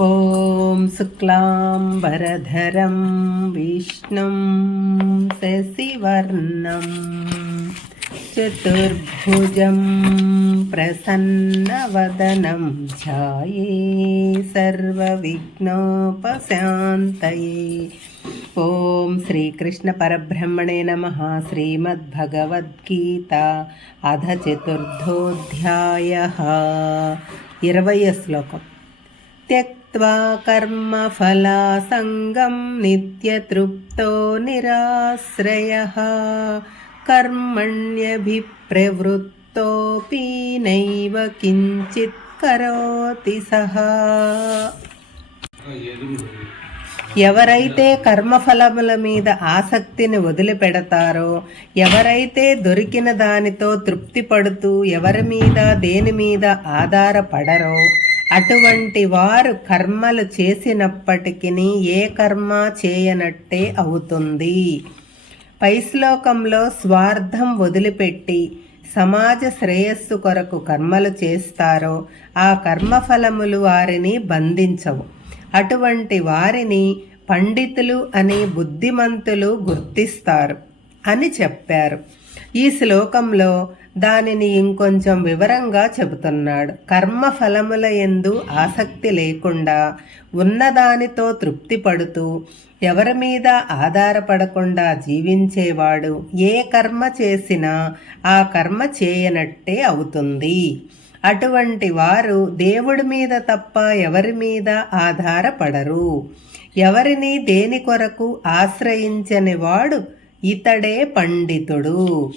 ॐ शुक्लाम्बरधरं विष्णुं शशिवर्णं चतुर्भुजं प्रसन्नवदनं ध्याये सर्वविघ्नोपशान्तये। ॐ श्रीकृष्णपरब्रह्मणे नमः, श्रीमद्भगवद्गीता अध चतुर्थोऽध्यायः। इरवय श्लोकम्। त्यक्त्वा कर्मफलासङ्गं नित्यतृप्तो निराश्रयः कर्मण्यभिप्रवृत्तोऽपि नैव किञ्चित् करोति सः ఎవరైతే కర్మఫలముల మీద ఆసక్తిని వదిలిపెడతారో ఎవరైతే దొరికిన దానితో తృప్తి పడుతూ ఎవరి మీద దేని మీద ఆధారపడరో అటువంటి వారు కర్మలు చేసినప్పటికీ ఏ కర్మ చేయనట్టే అవుతుంది. పై శ్లోకంలో స్వార్థం వదిలిపెట్టి సమాజ శ్రేయస్సు కొరకు కర్మలు చేస్తారో ఆ కర్మఫలములు వారిని బంధించవు. అటువంటి వారిని పండితులు అని బుద్ధిమంతులు గుర్తిస్తారు అని చెప్పారు. ఈ శ్లోకంలో దానిని ఇంకొంచెం వివరంగా చెబుతున్నాడు. కర్మ ఫలముల ఎందు ఆసక్తి లేకుండా ఉన్నదానితో తృప్తి పడుతూ ఎవరి మీద ఆధారపడకుండా జీవించేవాడు ఏ కర్మ చేసినా ఆ కర్మ చేయనట్టే అవుతుంది. అటువంటి వారు దేవుడి మీద తప్ప ఎవరి మీద ఆధారపడరు. ఎవరిని దేని కొరకు ఆశ్రయించని వాడు ఇతడే పండితుడు.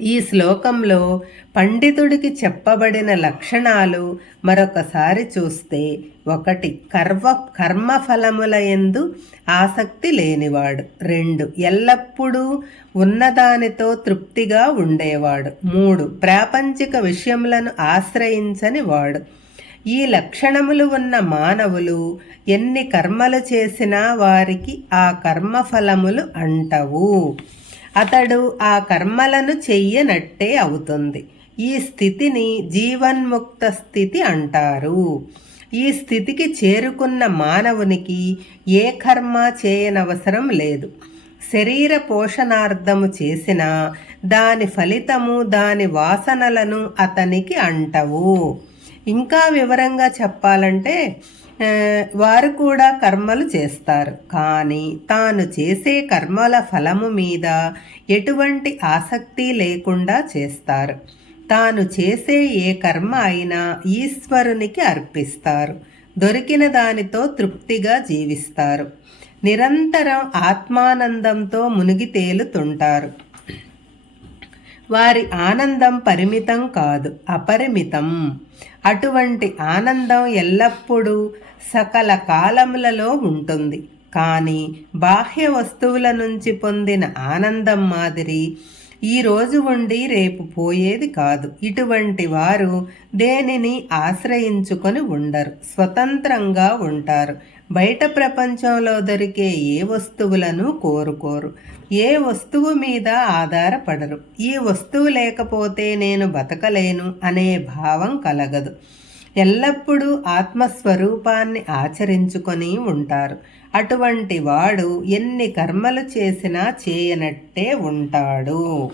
ఈ శ్లోకంలో పండితుడికి చెప్పబడిన లక్షణాలు మరొకసారి చూస్తే ఒకటి కర్వ కర్మఫలముల ఎందు ఆసక్తి లేనివాడు. రెండు ఎల్లప్పుడూ ఉన్నదానితో తృప్తిగా ఉండేవాడు. మూడు ప్రాపంచిక విషయములను ఆశ్రయించని వాడు. ఈ లక్షణములు ఉన్న మానవులు ఎన్ని కర్మలు చేసినా వారికి ఆ కర్మఫలములు అంటవు. అతడు ఆ కర్మలను చెయ్యనట్టే అవుతుంది. ఈ స్థితిని జీవన్ముక్త స్థితి అంటారు. ఈ స్థితికి చేరుకున్న మానవునికి ఏ కర్మ చేయనవసరం లేదు. శరీర పోషణార్థము చేసిన దాని ఫలితము దాని వాసనలను అతనికి అంటవు. ఇంకా వివరంగా చెప్పాలంటే వారు కూడా కర్మలు చేస్తారు. కానీ తాను చేసే కర్మల ఫలము మీద ఎటువంటి ఆసక్తి లేకుండా చేస్తారు. తాను చేసే ఏ కర్మ అయినా ఈశ్వరునికి అర్పిస్తారు. దొరికిన దానితో తృప్తిగా జీవిస్తారు. నిరంతరం ఆత్మానందంతో మునిగి తేలుతుంటారు. వారి ఆనందం పరిమితం కాదు అపరిమితం. అటువంటి ఆనందం ఎల్లప్పుడూ సకల కాలములలో ఉంటుంది. కానీ బాహ్య వస్తువుల నుంచి పొందిన ఆనందం మాదిరి ఈ రోజు ఉండి రేపు పోయేది కాదు. ఇటువంటి వారు దేనిని ఆశ్రయించుకొని ఉండరు? స్వతంత్రంగా ఉంటారు. బయట ప్రపంచంలో దొరికే ఏ వస్తువులను కోరుకోరు. ఏ వస్తువు మీద ఆధారపడరు. ఈ వస్తువు లేకపోతే నేను బతకలేను అనే భావం కలగదు. ఎల్లప్పుడూ ఆత్మస్వరూపాన్ని ఆచరించుకొని ఉంటారు. అటువంటి వాడు ఎన్ని కర్మలు చేసినా చేయనట్టే ఉంటాడు.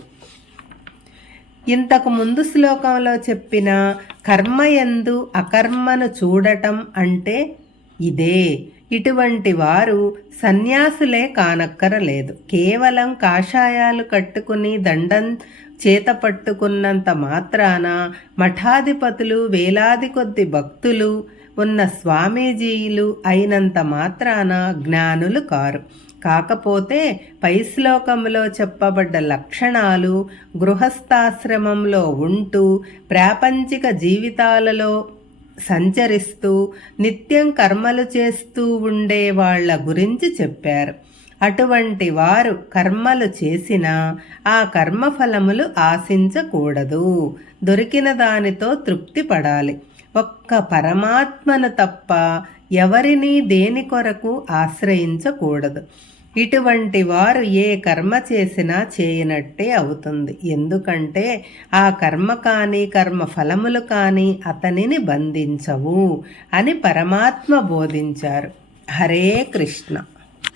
ఇంతకు ముందు శ్లోకంలో చెప్పిన కర్మయందు అకర్మను చూడటం అంటే ఇదే. ఇటువంటి వారు సన్యాసులే కానక్కరలేదు. కేవలం కాషాయాలు కట్టుకుని దండం చేత పట్టుకున్నంత మాత్రాన మఠాధిపతులు వేలాది కొద్ది భక్తులు ఉన్న స్వామీజీలు అయినంత మాత్రాన జ్ఞానులు కారు. కాకపోతే పై శ్లోకంలో చెప్పబడ్డ లక్షణాలు గృహస్థాశ్రమంలో ఉంటూ ప్రాపంచిక జీవితాలలో సంచరిస్తూ నిత్యం కర్మలు చేస్తూ ఉండే వాళ్ళ గురించి చెప్పారు. అటువంటి వారు కర్మలు చేసినా ఆ కర్మఫలములు ఆశించకూడదు. దొరికిన దానితో తృప్తి పడాలి. ఒక్క పరమాత్మను తప్ప ఎవరినీ దేని కొరకు ఆశ్రయించకూడదు. ఇటువంటి వారు ఏ కర్మ చేసినా చేయనట్టే అవుతుంది. ఎందుకంటే ఆ కర్మ కానీ కర్మ ఫలములు కానీ అతనిని బంధించవు అని పరమాత్మ బోధించారు. హరే కృష్ణ.